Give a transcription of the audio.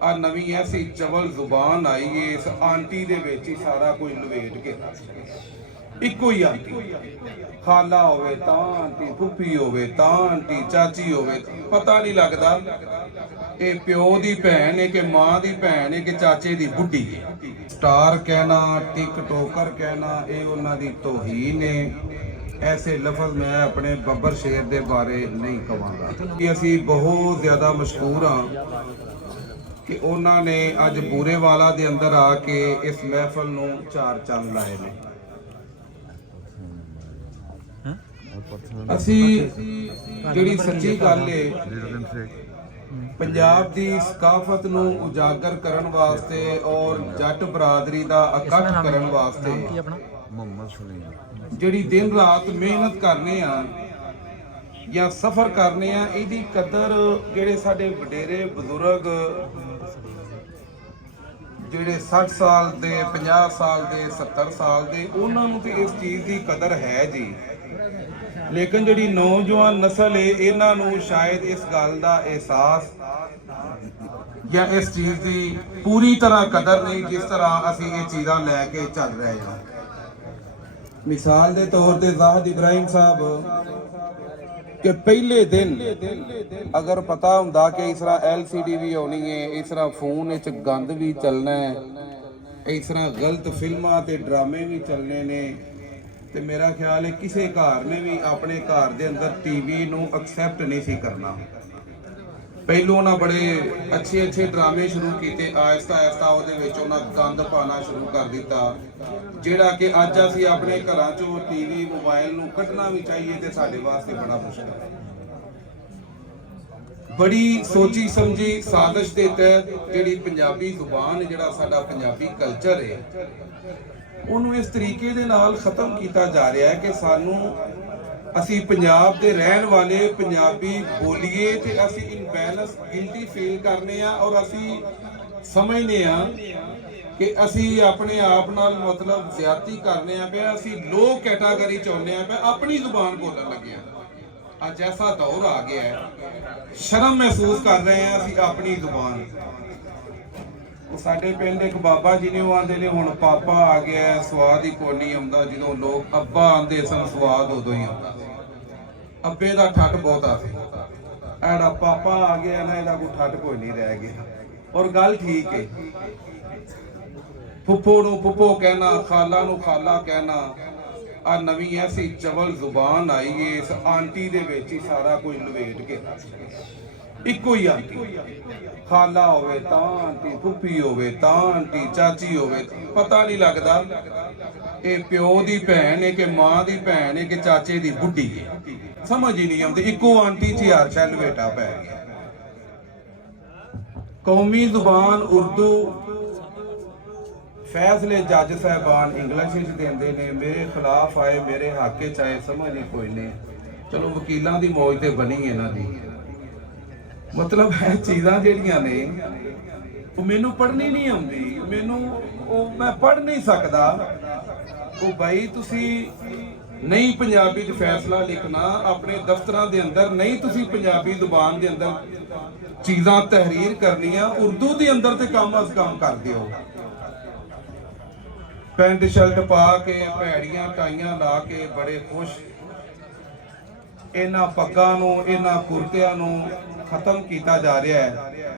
आ नवी ऐसी चवल जुबान आई है इस आंटी दे विच ही सारा कोई लवेट के इको ही आंटी खाला होवे तां आंटी फुफी होवे तां आंटी चाची होवे पता नहीं लगता ये प्यो दी भैन है कि मां दी भैन है कि चाचे दी बुढ़ी है। स्टार कहना टिकटोकर कहना ये उन्हां दी तौहीन है। ऐसे लफज मैं अपने बब्बर शेर के बारे नहीं कहांगा कि असी बहुत ज़्यादा मशहूर हाँ कि उन्होंने अज बूरेवाला दे अंदर आके इस महफल नूं चार चंद लाए ने। असी जिहड़ी सच्ची गल है पंजाब दी सकाफत नूं उजागर करन वास्ते और जट बरादरी दा इकट्ठ करन वास्ते जिहड़ी दिन रात मेहनत करने आ या सफर करने आ इहदी कदर जिहड़े साडे वडेरे बजुर्ग जिहड़े 60 साल दे 50 साल दे 70 साल दे उन्हां नूं ते इस चीज़ की कदर है जी, लेकिन जिहड़ी नौजवान नस्ल है इन्हां नूं शायद इस गल का एहसास या इस चीज़ की पूरी तरह कदर नहीं जिस तरह असीं ये चीज़ां लैके चल रहे हैं। मिसाल के तौर पर ज़ाहिद इब्राहिम साहब कि पहले दिन अगर पता होंदा कि इस तरह LCD भी आनी है, इस तरह फोन विच गंद भी चलना है, इस तरह गलत फिल्मां ते ड्रामे भी चलने ने, तो मेरा ख्याल है किसी घर ने भी अपने घर के अंदर TV नूं एक्सैप्ट नहीं सी करना। पहलों उन्हें बड़े अच्छे अच्छे ड्रामे शुरू किए, आहिस्ता आहिस्ता उन्हें गंद पाना शुरू कर दिता जिहड़ा कि अज असीं अपने घरां चों TV मोबाइल नूं कढना भी चाहिए तो साडे वास्ते बड़ा मुश्किल है। बड़ी सोची समझी साजिश के तहत जिहड़ी पंजाबी जुबान जिहड़ा साडा पंजाबी कल्चर है उन्होंने इस तरीके दे नाल खत्म किया जा रहा है कि सानू असी पंजाब दे रहन वाले पंजाबी बोलीए ते असी इनबैलेंस गिल्टी फील करने आ और असी समझने आ कि असी अपने आप नाल मतलब ज्यादती करने आ पे असी लो कैटागरी चाहुंदे आ पे अपनी जुबान बोलण लगे आ। अज ऐसा दौर आ गया है शर्म महसूस कर रहे हैं असी अपनी जुबान। साडे पिंड एक बाबा जी ने आंदे ने हुण पापा आ गया स्वाद ही कोई नहीं आउंदा, जदों लोग अब्बा आंदे सन स्वाद उदों ही आउंदा। अब्बे दा ठट बहुता सी, एड़ा पापा आ गया ना इहदा कोई ठट कोई नहीं रह गया। और गल ठीक है, फुफो नूं फुफो कहना खाला नूं खाला कहना आ नवी ऐसी चवल जुबान आई है इस आंटी दे विच ही सारा कोई लवेट के इको ही आंटी खाला होवे तां आंटी फुफी होवे तां आंटी चाची होवे पता नहीं लगता ये प्यो दी भैन है कि मां दी भैन है कि चाचे दी बुढ़ी है, समझ ही नहीं आती। इको आंटी च हर शै लवेटा पै गया। कौमी जुबान उर्दू फैसले जज साहबान इंग्लिश देंदे ने, मेरे खिलाफ आए मेरे हक च आए समझ ही कोई नहीं। चलो वकीलों की मौज तो बनी इन्हां दी, मतलब है चीज़ां जिहड़ियां ने मैनू पढ़नी नहीं आउंदी, मैनू मैं पढ़ नहीं सकता। वो भाई तुसी नहीं पंजाबी च फैसला लिखना अपने दफ्तरां दे अंदर, नहीं तुसी पंजाबी जुबान दे अंदर चीज़ां तहरीर करनियां, उर्दू दे अंदर ते कम अज कम कर दिओ। पैंट शर्ट पा के भैड़ियां टाइयां ला के बड़े खुश इन्हां पग्गां नूं इन्हां कुर्तियां नूं खत्म किया जा रहा है।